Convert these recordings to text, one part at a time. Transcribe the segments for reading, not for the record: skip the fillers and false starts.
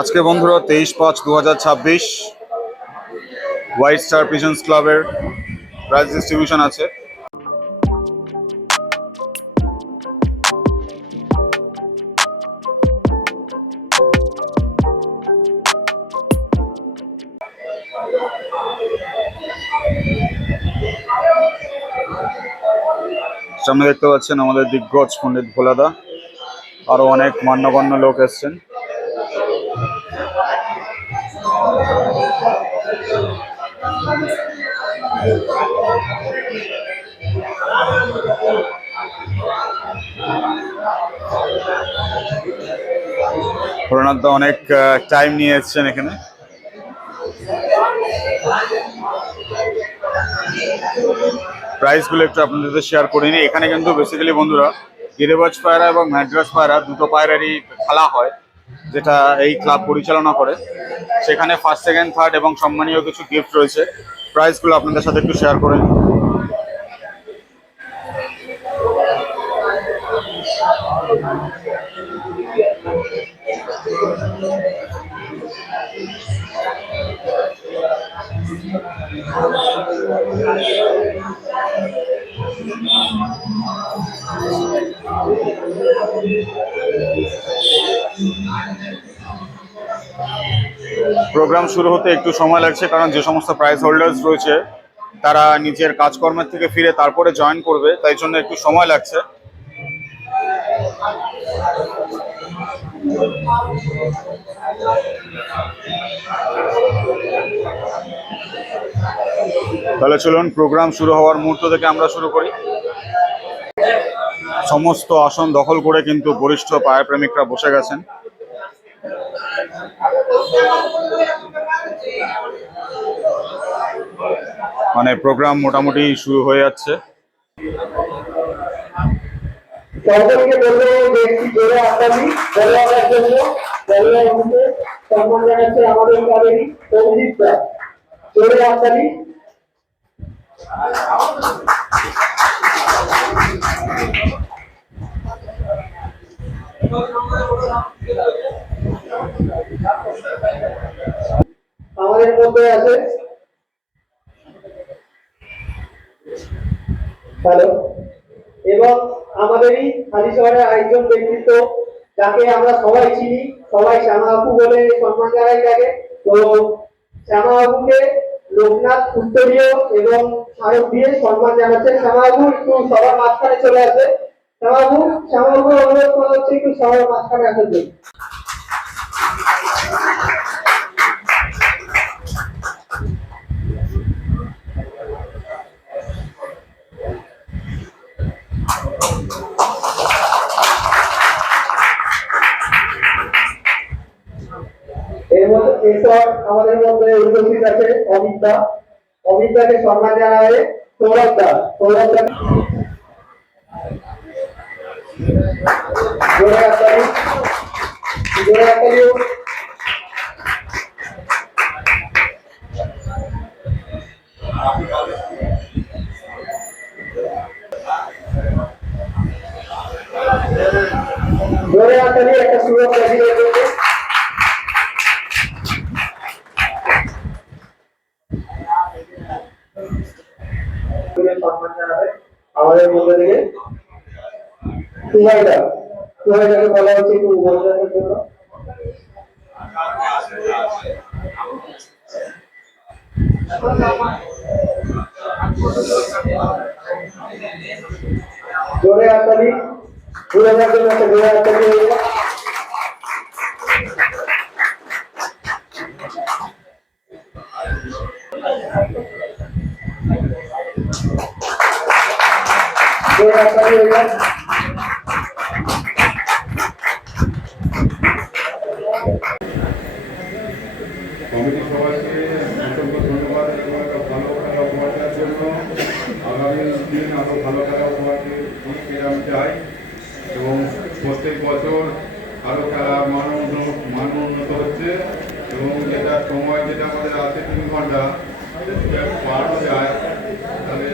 আজকে বন্ধুরা 23/5/2026 white star pigeons ক্লাবের প্রাইজ ডিস্ট্রিবিউশন আছে। সামনে দেখতে পাচ্ছেন আমাদের দিগ্গজ পণ্ডিত ভোলাদা, আরো অনেক মান্যগণ্য লোক এসছেন। ভোলানাথ দা অনেক টাইম নিয়ে এসছেন এখানে। প্রাইসগুলো একটু আপনাদের সাথে শেয়ার করে নিই। এখানে কিন্তু বেসিক্যালি বন্ধুরা গিরিবাজ পায়রা এবং ম্যাড্রাস পায়রা দুটো পায়রারই খেলা হয়, যেটা এই ক্লাব পরিচালনা করে। সেখানে ফার্স্ট, সেকেন্ড, থার্ড এবং সম্মানীয় কিছু গিফট রয়েছে। প্রাইসগুলো আপনাদের সাথে একটু শেয়ার করে নিই। প্রোগ্রাম শুরু হতে একটু সময় লাগছে, কারণ যে সমস্ত প্রাইজ হোল্ডার্স রয়েছে তারা নিজের কাজকর্মের থেকে ফিরে তারপরে জয়েন করবে, তাই জন্য একটু সময় লাগছে। তাহলে চলুন প্রোগ্রাম শুরু হওয়ার মুহূর্ত থেকে আমরা শুরু করি। সমস্ত আসন দখল করে কিন্তু বরিষ্ঠ পায়রা প্রেমিকরা বসে গেছেন। মানে প্রোগ্রাম মোটামুটি শুরু হয়ে যাচ্ছে। সকলকে বলবো যে একটি জোরে হাততালি ধন্যবাদের জন্য। ধন্যবাদ সম্মান জানাচ্ছে আমাদের ক্লাবেরই অভিজিৎ দা। জোরে হাততালি। আমাদের মধ্যে আছে হ্যালো, এবং আমাদেরই হালি শহরের আরেকজন ব্যক্তিত্ব যাকে আমরা সবাই চিনি, সবাই শ্যামা আপু বলে সম্মান জানাই তাকে। তো শ্যামা আপুকে লোকনাথ উত্তরীয় এবং স্মারক দিয়ে সম্মান জানাচ্ছেন। শ্যামা আপু একটু সবার মাঝখানে চলে আসে। শ্যামা আপু অনুরোধ করা হচ্ছে একটু সবার মাঝখানে আসার জন্য। এরপর আমাদের মধ্যে উপস্থিত আছে অমিতা। অমিতাকে সম্মান জানাবে সৌরভ দা। সৌরভ দা জোরে হাততালি, জোরে হাততালি। জোরে হাততালি একটা সুযোগ প্রেসিডেন্ট করতে। সম্মান জানাবে আমাদের মধ্যে থেকে সুমাইদা। সুমাইদাকে বলা হচ্ছে একটু উপস্থাপনের জন্য। জোরে হাততালি, জোরে হাততালি, জোরে হাততালি। জোরে হাততালি হয়ে যায়। কমিটি সবাইকে অসংখ্য ধন্যবাদ এবং একটা ভালো খেলা উপহার দেওয়ার জন্য। আগামী দিন আরও ভালো খেলা উপহার পেতে আমি চাই এবং প্রত্যেক বছর আরও খেলার মান উন্নত হচ্ছে এবং যেটা সময় যেটা আমাদের আছে 3 ঘন্টা বাড়ানো যায়, তাহলে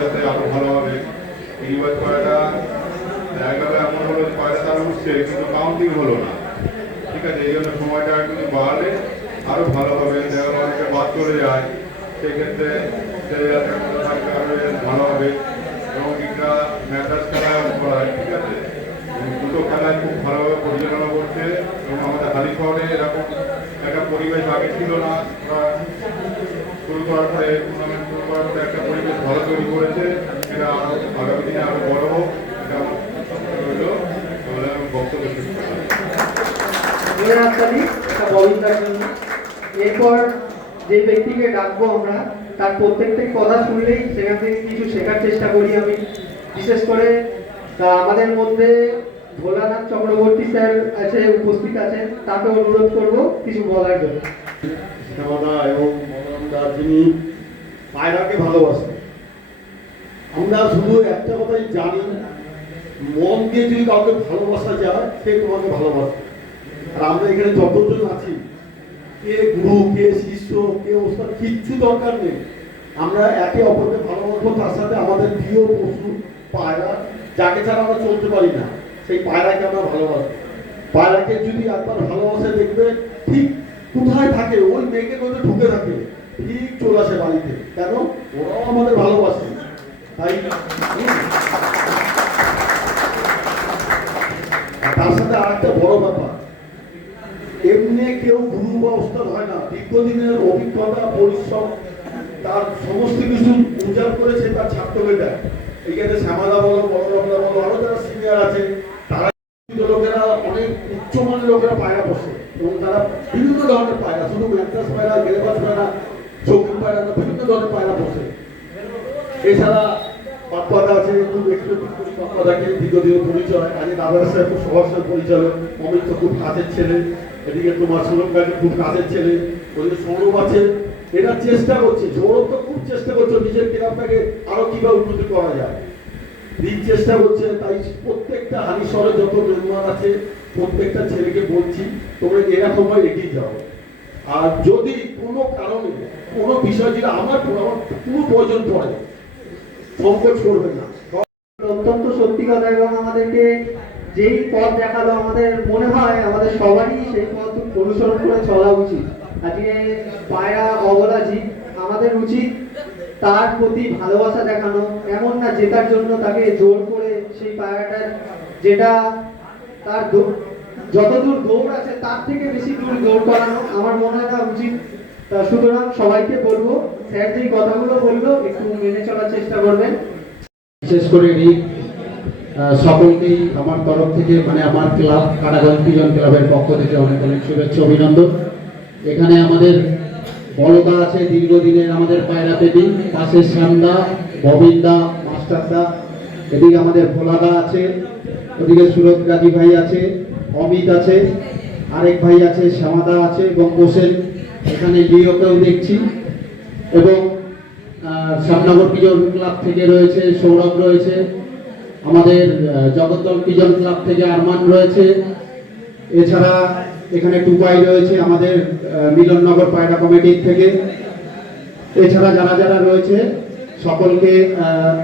যাতে আরও ভালো হবে। এই বছর পায়রাটা জায়গাটা এমন হলো, পায়রা তারা উঠছে কিন্তু কাউন্টিং হলো না। ঠিক আছে, এই জন্য সময়টা একটু বাড়ালে আরও ভালো হবে। দেখা গেলো অনেকে বাদ চলে যায়, সেক্ষেত্রে থাকলে আরও ভালো হবে। এবং একটা ম্যাচ খেলা করায়, ঠিক আছে, দুটো খেলায় খুব ভালোভাবে পরিচালনা করছে। এবং আমাদের হালি শহরে এরকম একটা পরিবেশ আগে ছিল না। ওরা শুরু করার পরে, টুর্নামেন্ট শুরু করার পরে একটা পরিবেশ ভালো তৈরি করেছে। এটা আরও আগামী দিনে আরও বড় হোক, এটা আমার রইল। তাহলে আমি বক্তব্য শেষ করলাম। ববিন্দার জন্য এরপর যে ব্যক্তিকে ডাকবো আমরা, তার প্রত্যেকটা কথা শুনলেই সেখান থেকে কিছু শেখার চেষ্টা করি আমি। বিশেষ করে আমাদের মধ্যে ভোলানাথ চক্রবর্তী স্যার আছে, উপস্থিত আছেন, তাকে অনুরোধ করব কিছু বলার জন্য। শ্যামাদা এবং মদনদা যিনি পায়রাকে ভালোবাসেন, আমরা শুধু একটা কথাই জানি, মন দিয়ে যদি কাউকে ভালোবাসা যায় সে তোমাকে ভালোবাসে। আর আমরা এখানে যতজন আছি, কে গুরু, কে শিষ্য, কে ওস্তাদ, কিচ্ছু দরকার নেই। আমরা একে অপরকে ভালোবাসবো। তার সাথে আমাদের প্রিয় পশু পায়রা, যাকে ছাড়া আমরা চলতে পারি না, সেই পায়রাকে আমরা ভালোবাসবো। পায়রাকে যদি একবার ভালোবাসে দেখবে ঠিক কোথায় থাকে, ওই মেয়েকে মধ্যে ঢুকে থাকে, ঠিক চলে আসে বাড়িতে। কেন? ওরাও আমাদের ভালোবাসে। তাই তার সাথে আর একটা বড় ব্যাপার, এমনি কেউ গুরু বা ওস্তাদ হয় না। দীর্ঘদিনের অভিজ্ঞতা, পরিশ্রম, তার সমস্ত কিছু উজাড় করেছে তার ছাত্রকে দেয়। এইখানে শ্যামাদা বলো, বড়রামদা বলো, আরো যারা সিনিয়র আছে, তারা লোকেরা, অনেক উচ্চমানের লোকেরা পায়রা বসে। এবং তারা বিভিন্ন ধরনের পায়রা, শুধু ম্যান্টাস পায়রা, গেলেবাস পায়রা, চৌকির পায়রা, বিভিন্ন ধরনের পায়রা বসে। এছাড়া পাপ্পাদা আছে, খুব এক্সপেক্ট করি পাপ্পাদাকে, দীর্ঘদিনের পরিচয়। আজ দাদার সাহেব খুব সহজ পরিচালক, অমিত তো খুব কাছের ছেলে, এদিকে তোমার সুলভ গাজী খুব কাছের ছেলে, ওদিকে সৌরভ আছে। এরা চেষ্টা করছে, সৌরভ তো খুব চেষ্টা করছে নিজের ক্লাবটাকে আরো কিভাবে উন্নতি করা যায়, দিন চেষ্টা করছে। তাই প্রত্যেকটা হানি শহরে যত মেম্বার আছে, প্রত্যেকটা ছেলেকে বলছি, তোমরা এরকম ভাবে এগিয়ে যাও। আর যদি কোনো কারণে কোনো বিষয় যেটা আমার পুরো প্রয়োজন পড়ে, সংকোচ করবে না। অত্যন্ত সত্যি কথা, এবং আমাদেরকে যেই পথ দেখালো, আমাদের মনে হয় আমাদের সবারই সেই পথ অনুসরণ করে চলা উচিত। আজকে পায়রা অবলা জীব, আমাদের উচিত তার প্রতি ভালোবাসা দেখানো। এমন না জেতার জন্য তাকে জোর করে সেই পায়রাটার, যেটা তার যতদূর দৌড় আছে তার থেকে বেশি দূর দৌড় করানো আমার মনে হয় না উচিত। তা সুতরাং সবাইকে বলবো, স্যার যেই কথাগুলো বললো একটু মেনে চলার চেষ্টা করবেন। বিশেষ করে সকলকেই আমার তরফ থেকে, মানে আমার ক্লাব কারাগঞ্জ পিজন ক্লাবের পক্ষ থেকে অনেক অনেক শুভেচ্ছা, অভিনন্দন। এখানে আমাদের বড়দা আছে, দীর্ঘদিনের আমাদের পায়রা প্রেমী, পাশে শ্যামদা, ববিন্দা, মাস্টারদা, এদিকে আমাদের ভোলাদা আছে, ওদিকে সুরত গাজী ভাই আছে, অমিত আছে, আরেক ভাই আছে, শ্যামাদা আছে, এবং হোসেন, এখানে লিওকেও দেখছি, এবং শ্যামনগর পিজন ক্লাব থেকে রয়েছে সৌরভ রয়েছে, আমাদের জগদ্দল পিজন ক্লাব থেকে আরমান রয়েছে, এছাড়া এখানে টুপাই রয়েছে আমাদের মিলননগর পায়রা কমিটির থেকে। এছাড়া যারা যারা রয়েছে সকলকে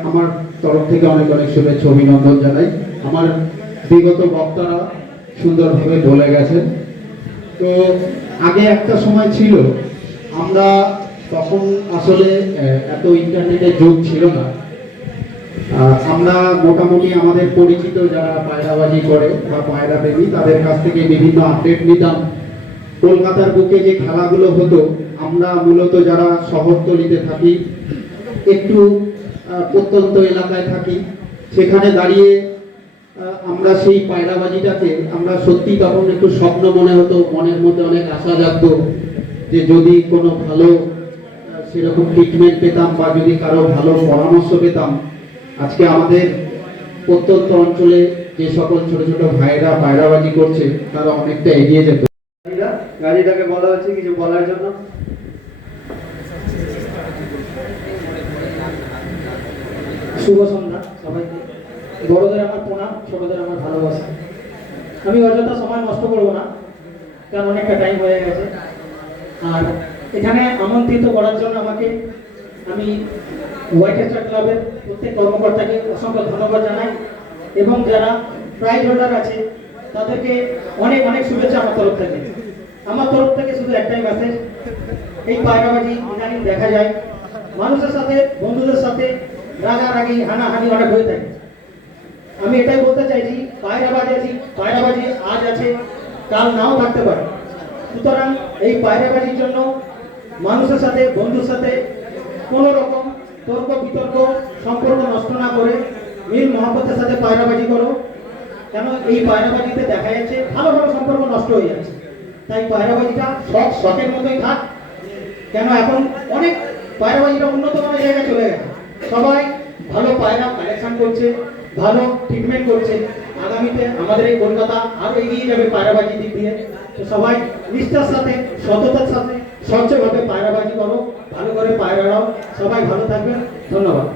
আমার তরফ থেকে অনেক অনেক শুভেচ্ছা, অভিনন্দন জানাই। আমার বিগত বক্তারা সুন্দরভাবে বলে গেছেন। তো আগে একটা সময় ছিল, আমরা তখন আসলে এত ইন্টারনেটের যুগ ছিল না। আমরা মোটামুটি আমাদের পরিচিত যারা পায়রাবাজি করে বা পায়রা প্রেমী, তাদের কাছ থেকে বিভিন্ন আপডেট নিতাম। কলকাতার বুকে যে খেলাগুলো হতো, আমরা মূলত যারা শহরতলিতে থাকি, একটু প্রত্যন্ত এলাকায় থাকি, সেখানে দাঁড়িয়ে আমরা সেই পায়রাবাজিটাকে আমরা সত্যি তখন একটু স্বপ্ন মনে হতো, মনের মধ্যে অনেক আশা জাগতো যে যদি কোনো ভালো সেরকম ট্রিটমেন্ট পেতাম বা যদি কারো ভালো পরামর্শ পেতাম, আজকে আমাদের প্রত্যন্ত অঞ্চলে যে সকল ছোট ছোট ভাইরা পায়রাবাজি করছে তারা অনেকটা এগিয়ে যেত। গাড়িটাকে বলা হচ্ছে কিছু বলার জন্য। শুভ সন্ধ্যা সবাইকে। বড়দের আমার প্রণাম, ছোটদের আমার ভালোবাসা। আমি অযথা সময় নষ্ট করবো না, কারণ অনেকটা টাইম হয়ে গেছে। আর এখানে আমন্ত্রিত করার জন্য আমাকে, আমি হোয়াইট স্টার ক্লাবের প্রত্যেক কর্মকর্তাকে অসংখ্য ধন্যবাদ জানাই, এবং যারা প্রাইজ হোল্ডার আছে তাদেরকে অনেক অনেক শুভেচ্ছা আমার তরফ থেকে। আমার তরফ থেকে শুধু একটাই মেসেজ, এই পায়রাবাজি ইদানিং দেখা যায় মানুষের সাথে, বন্ধুদের সাথে রাগারাগি হানাহানি অনেক হয়ে থাকে। আমি এটাই বলতে চাইছি, পায়রাবাজি আজ আছে, কাল নাও থাকতে পারে। সুতরাং এই পায়রাবাজির জন্য মানুষের সাথে, বন্ধুর সাথে কোনো রকম তর্ক বিতর্ক, সম্পর্ক নষ্ট না করে মিল মহব্বতের সাথে পায়রাবাজি করো। কেন এই পায়রাবাজিতে দেখা যাচ্ছে ভালো ভালো সম্পর্ক নষ্ট হয়ে যাচ্ছে। তাই পায়রাবাজিটা শখের মতোই থাক। কেন এখন অনেক পায়রাবাজিটা উন্নত মানের জায়গায় চলে গেছে, সবাই ভালো পায়রা কালেকশন করছে, ভালো ট্রিটমেন্ট করছে। আগামীতে আমাদের এই কলকাতা আরো এগিয়ে যাবে পায়রাবাজি দিক দিয়ে। তো সবাই নিষ্ঠার সাথে, সততার সাথে, স্বচ্ছভাবে পায়রাবাজি করো, ভালো করে পায়রাড়াও। সবাই ভালো থাকবেন, ধন্যবাদ।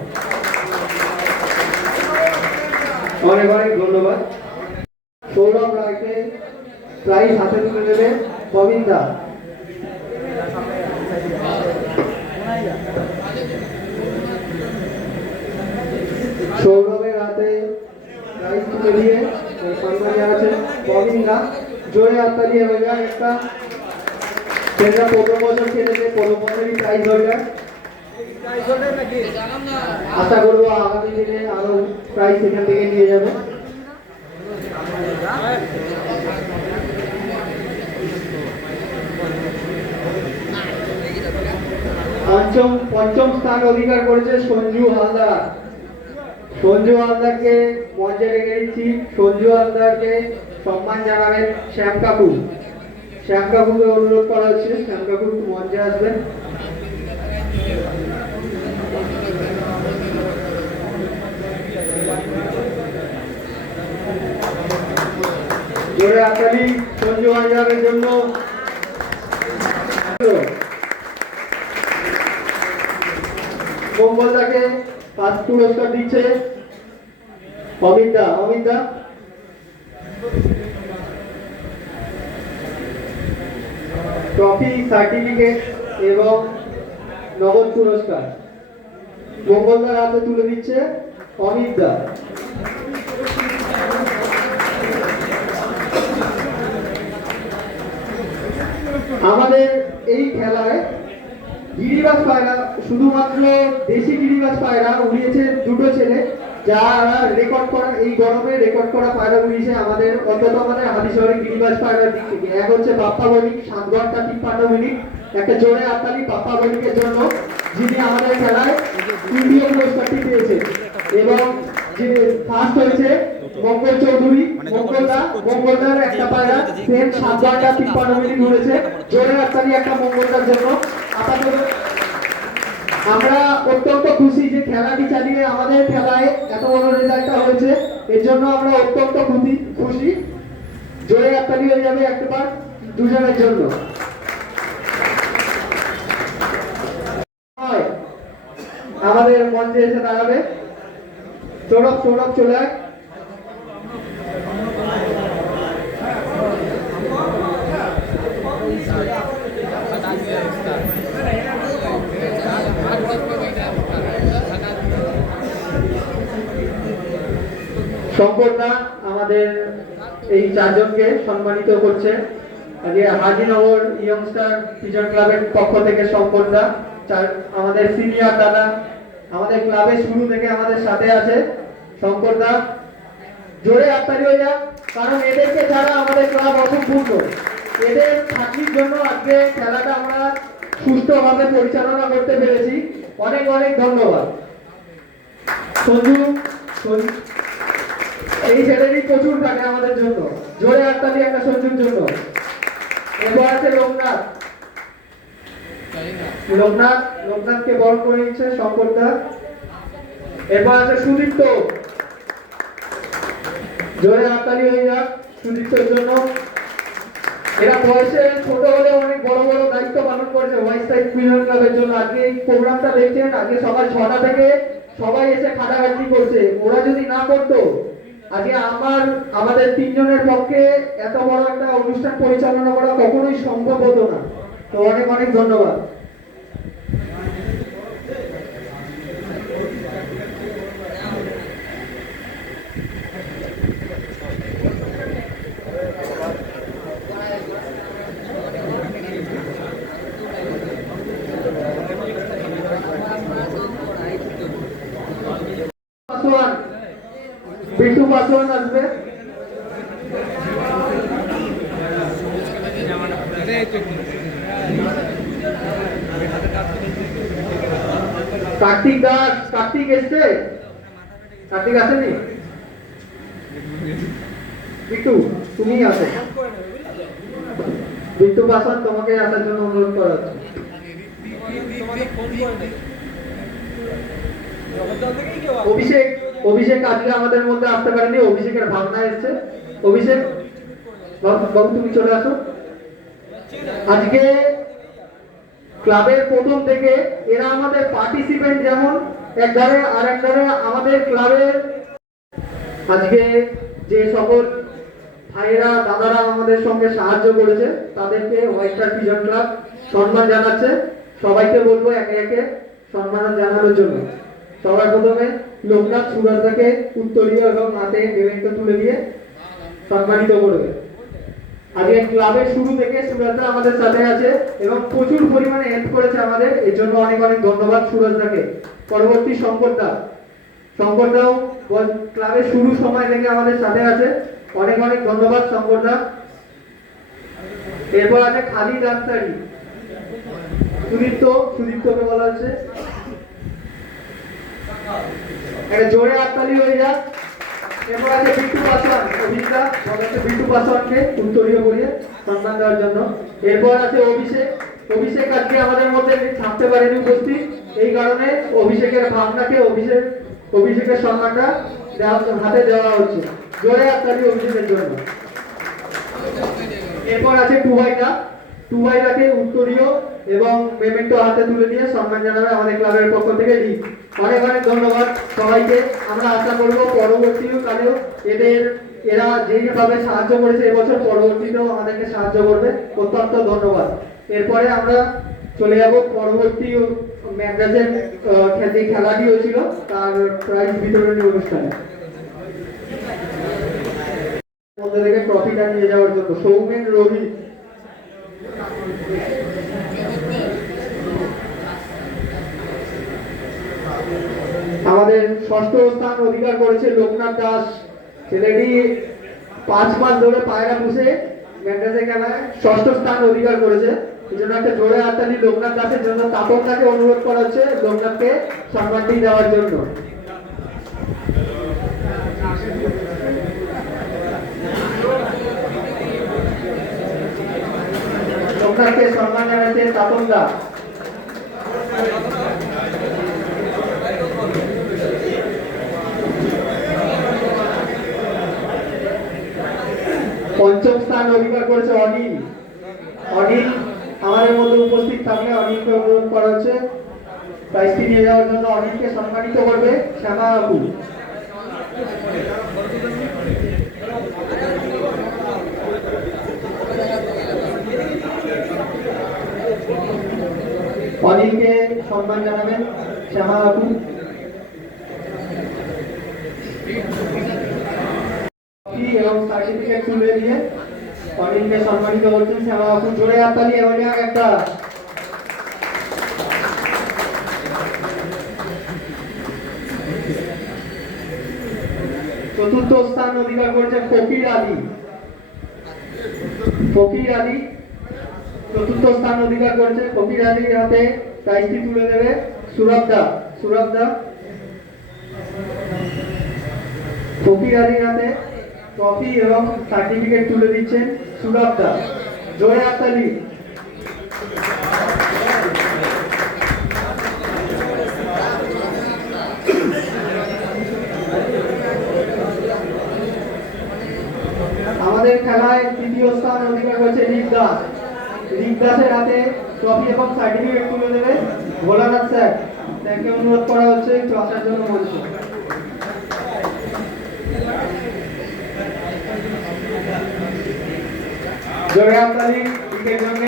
অনেক অনেক ধন্যবাদ। সৌরভ রায়কে প্রাইজ হাতে তুলে নেবে প্রবীণ দা। সৌরভের হাতে প্রাইজ তুলে দিয়ে সম্মান জানাচ্ছেন প্রবীণ দা। জোরে হাততালি হয়ে যায় একটা। সেটা 15 বছর খেলেছে, 15 বছরই প্রাইজ হয়ে যায়। আশা করবো আগামী দিনে আরো প্রাইজ সেখান থেকে নিয়ে যাবে। পঞ্চম স্থান অধিকার করেছে সঞ্জু হালদার। সঞ্জু হালদারকে মঞ্চে রেখে দিচ্ছি। সঞ্জু হালদারকে সম্মান জানাবেন শ্যাম কাকু। শ্যাম কাকুকে অনুরোধ করা হচ্ছে, শ্যাম কাকু মঞ্চে আসবেন। জোরে হাততালি সঞ্জু হালদারের জন্য। মঙ্গলদাকে ফার্স্ট পুরস্কার দিচ্ছে অমিত দা। ট্রফি, সার্টিফিকেট এবং নগদ পুরস্কার মঙ্গলদার হাতে তুলে দিচ্ছে অমিত দা। আমাদের এই খেলায় গিরিবাজ পায়রা, শুধুমাত্র দেশি গিরিবাজ পায়রা উড়িয়েছে দুটো ছেলে, যারা রেকর্ড করা, এই গরমে রেকর্ড করা পায়রা উড়িয়েছে আমাদের অন্তত আমাদের হালিশহরের গিরিবাজ পায়রার দিক থেকে। এক হচ্ছে বাপ্পা বণিক, 7 ঘন্টা 53 মিনিট। একটা জোরে হাততালি বাপ্পা বণিকের জন্য, যিনি আমাদের খেলায় তৃতীয় পুরস্কারটি পেয়েছেন। এবং যে ফার্স্ট হয়েছে মঙ্গল চৌধুরী, মঙ্গলদার একটা পায়রা সেম 7 ঘন্টা 53 মিনিট উড়েছে। জোরে হাততালি একটা মঙ্গলদার জন্য। আপাতত আমরা অত্যন্ত খুশি যে খেলাটি চালিয়ে আমাদের খেলায় এত বড় রেজাল্টটা হয়েছে, এর জন্য আমরা অত্যন্ত খুশি। জোরে হাততালি হয়ে যাবে একবার দুজনের জন্য। আমাদের মঞ্চে এসে দাঁড়াবে সৌরভ চলে আয়। সম্পর্ণা আমাদের এই 4 জনকে সম্মানিত করছে। আগে হাজিনগর ইয়ংস্টার পিজন ক্লাবের পক্ষ থেকে সম্পর্ণা, আমাদের সিনিয়র দাদা, আমাদের ক্লাবের শুরু থেকে আমাদের সাথে আছে সম্পর্ণা। জোরে হাততালি হয়ে যাক, কারণ এদেরকে ছাড়া আমাদের ক্লাব অসম্পূর্ণ। এদের থাকলির জন্য আজকে খেলাটা আমরা সুষ্ঠুভাবে পরিচালনা করতে পেরেছি। অনেক অনেক ধন্যবাদ। সঞ্জু, এই ছেলেরই প্রচুর থাকে আমাদের জন্য। জোরে হাততালি একটা সঞ্জুর জন্য। এরপর আছে লোকনাথকে বরণ করে নিচ্ছে সম্পর্কটা। এরপর আছে সুদীপ্ত। জোরে হাততালি হয়ে যাক সুদীপ্তর জন্য। এরা বয়সে ছোট হলে অনেক বড় বড় দায়িত্ব পালন করেছে ওয়াইস সাইড পিজন ক্লাবের জন্য। আজকে এই প্রোগ্রামটা দেখছেন, আজকে সকাল 6টা থেকে সবাই এসে খাটাখাটি করছে। ওরা যদি না করতো আজকে আমাদের 3 জনের পক্ষে এত বড় একটা অনুষ্ঠান পরিচালনা করা কখনোই সম্ভব হতো না। তো অনেক অনেক ধন্যবাদ। কার্তিক দাস, কার্তিক এসছে? কার্তিক আসেনি? বিট্টু, তুমি আসো। বিট্টু পাসওয়ান, তোমাকে আসার জন্য অনুরোধ করা হচ্ছে। অভিষেক, অভিষেক আজকে আমাদের মধ্যে আসতে পারেনি, অভিষেকের ভাবনা এসছে। অভিষেক বাবু তুমি চলে আসো। আজকে ক্লাবের প্রথম থেকে এরা আমাদের পার্টিসিপেন্ট, যেমন এক ধারে আর এক ধারে আমাদের ক্লাবের আজকে যে সকল ভাইয়েরা দাদারা আমাদের সঙ্গে সাহায্য করেছে তাদেরকে হোয়াইট স্টার পিজন ক্লাব সম্মান জানাচ্ছে। সবাইকে বলবো একে একে সম্মান জানানোর জন্য। সবার প্রথমে লোকনাথ সুরাজদাকে উত্তরীয় এবং হাতে মেমেন্টো তুলে দিয়ে সম্মানিত করবে। আজকে ক্লাবের শুরু থেকে সুরাজদা আমাদের সাথে আছে এবং প্রচুর পরিমাণে হেল্প করেছে আমাদের, এর জন্য অনেক অনেক ধন্যবাদ সুরাজদাকে। পরবর্তী শঙ্করদাও ক্লাবের শুরু সময় থেকে আমাদের সাথে আছে, অনেক অনেক ধন্যবাদ শঙ্করদা। এরপর আছে খালিদ আনসারি, সুদীপ্তকে বলা হচ্ছে। একটা জোরে হাততালি হয়ে যাক। এরপর আছে বিট্টু পাসওয়ান, অভিনেতা বলা হচ্ছে বিট্টু পাসওয়ানকে উত্তরীয় করিয়ে সম্মান দেওয়ার জন্য। এরপর আছে অভিষেক। অভিষেক আজকে আমাদের মধ্যে থাকতে পারেনি উপস্থিত, এই কারণে অভিষেকের ভাবনাকে অভিষেকের সম্মানটা হাতে দেওয়া হচ্ছে। জোরে হাততালি অভিষেকের জন্য। এরপর আছে টুবাইদাকে উত্তরীয় এবং মেমেন্টো হাতে তুলে দিয়ে সম্মান জানাবে আমাদের ক্লাবের পক্ষ থেকে রিক। অনেক অনেক ধন্যবাদ সবাইকে। আমরা আশা করবো পরবর্তীকালেও এরা যেভাবে সাহায্য করেছে এবছর পরবর্তীতেও আমাদেরকে সাহায্য করবে। অত্যন্ত ধন্যবাদ। এরপরে আমরা চলে যাব পরবর্তী ম্যাগনাজের যে খেলাটি হয়েছিল তার প্রাইজ বিতরণী অনুষ্ঠানে। মধ্যে থেকে ট্রফিটা নিয়ে যাওয়ার জন্য সৌমেন রবি, আমাদের ষষ্ঠ স্থান অধিকার করেছে লোকনাথ দাস। ছেলেটি 5 মাস ধরে পায়রা পুষে ম্যাগনাজের খেলায় ষষ্ঠ স্থান অধিকার করেছে। এই জন্য একটা জোরে হাততালি লোকনাথ দাসের জন্য। তাপনদাকে অনুরোধ করা হচ্ছে লোকনাথকে সম্মানটি দেওয়ার জন্য। লোকনাথকে সম্মান জানাচ্ছে তাপনদা। পঞ্চম স্থান অধিকার করেছে অনিল। আমাদের মধ্যে উপস্থিত থাকলে অনিলকে অনুরোধ করা হচ্ছে প্রাইজটি নিয়ে যাওয়ার জন্য। অনিলকে সম্মানিত করবে শ্যামা আপু। অনিলকে সম্মান জানাবেন শ্যামা আপু। এবং সার্টিফিকেট তুলে দিয়ে অনিলকে সম্মানিত করছেন শ্যামা আপু। জোরে হাততালি এবং একটা। চতুর্থ স্থান অধিকার করেছে ফকির আলী। চতুর্থ স্থান অধিকার করেছে ফকির আলীর হাতে প্রাইজটি তুলে দেবে সুরভদা। ফকির আলীর হাতে ট্রফি এবং সার্টিফিকেট তুলে দিচ্ছেন সুরভদা। জোরে হাততালি। আমাদের খেলায় তৃতীয় স্থান অধিকার করেছে রিক দাসের হাতে ট্রফি এবং সার্টিফিকেট তুলে দেবে ভোলানাথ স্যার। তাকে অনুরোধ করা হচ্ছে একটু আসার জন্য বলছে। জোরে হাততালি রিকের জন্য।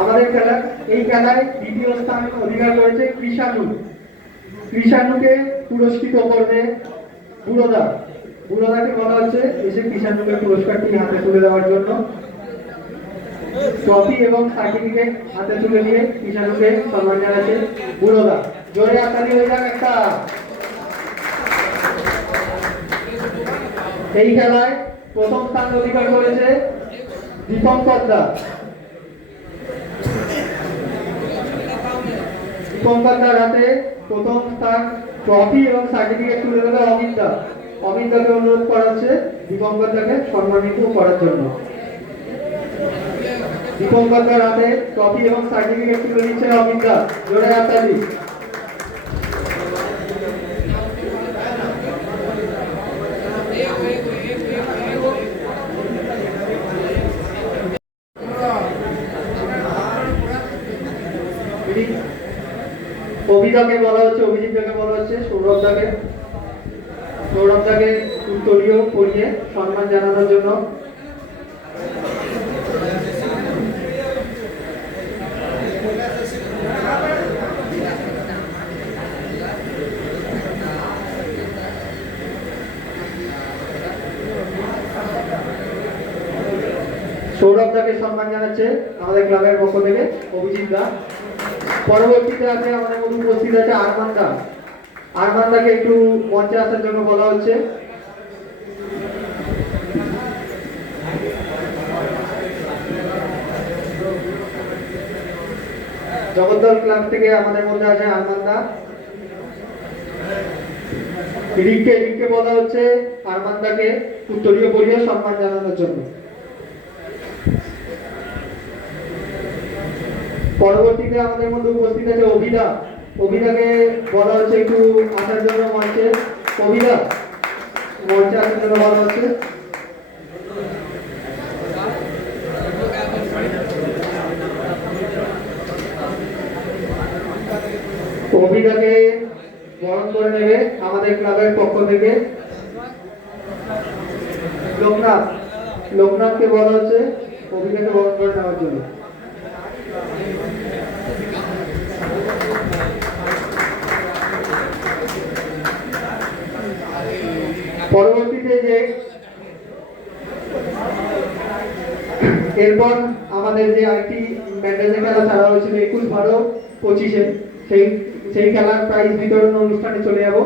আমাদের এই খেলায় দ্বিতীয় স্থান অধিকার করেছে কৃষাণুকে পুরস্কৃত করবে বুড়োদাকে বলা হচ্ছে এসে কৃষাণুকে পুরস্কারটি হাতে তুলে দেওয়ার জন্য। ট্রফি এবং সার্টিফিকেট হাতে তুলে দিয়ে কিষাণুকে সম্মান জানাচ্ছে বুড়োদা। জোরে হাততালি হয়ে যাক একটা। এই খেলায় প্রথম স্থান অধিকার করেছে দীপঙ্কর দা। দীপঙ্কর দার হাতে প্রথম স্থান ট্রফি এবং সার্টিফিকেট তুলে দেবে অমিত দা। অমিত দাকে অনুরোধ করা হচ্ছে দীপঙ্কর দাকে সম্মানিত করার জন্য। দীপঙ্কর দার হাতে ট্রফি এবং সার্টিফিকেট তুলে দিচ্ছে অমিত দা। জোরে হাততালি। অভিদাকে বলা হচ্ছে, অভিজিৎ দাকে বলা হচ্ছে, সৌরভ দাকে উত্তরীয় পরিয়ে সম্মান জানানোর জন্য। সৌরভ দাকে সম্মান জানাচ্ছে আমাদের ক্লাবের পক্ষ থেকে অভিজিৎ দা। পরবর্তীতে আছে আমাদের মধ্যে উপস্থিত আছে আরমান দা। আরমান দাকে একটু মঞ্চে আসার জন্য বলা হচ্ছে। জগদ্দল ক্লাব থেকে আমাদের মধ্যে আছে আরমান দা। রিককে বলা হচ্ছে আরমান দাকে উত্তরীয় পরিয়ে সম্মান জানানোর জন্য। পরবর্তীতে আমাদের মধ্যে উপস্থিত আছে অভিদা। অভিদাকে বলা হচ্ছে একটু আসার জন্য মঞ্চে। অভিদা মঞ্চে আসার জন্য বলা হচ্ছে। অভিদাকে বরণ করে নেবে আমাদের ক্লাবের পক্ষ থেকে লোকনাথকে বলা হচ্ছে অভিদাকে বরণ করে নেওয়ার জন্য। পরবর্তীতে যে এরপর আমাদের যে আরেকটি ম্যান্ডেজের খেলা ছাড়া হয়েছিল 21-12-25-এ, সেই খেলার প্রাইজ বিতরণ অনুষ্ঠানে চলে যাব।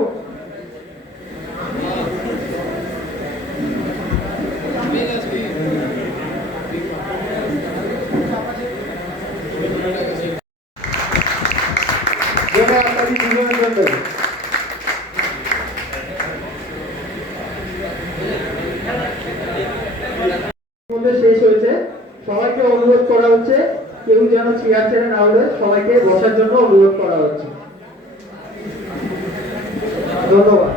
শেষ হয়েছে। সবাইকে অনুরোধ করা হচ্ছে কেউ যেন চেয়ার ছেড়ে না উঠে, সবাইকে বসার জন্য অনুরোধ করা হচ্ছে। ধন্যবাদ।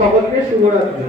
সকলকে শুভরাত্রি।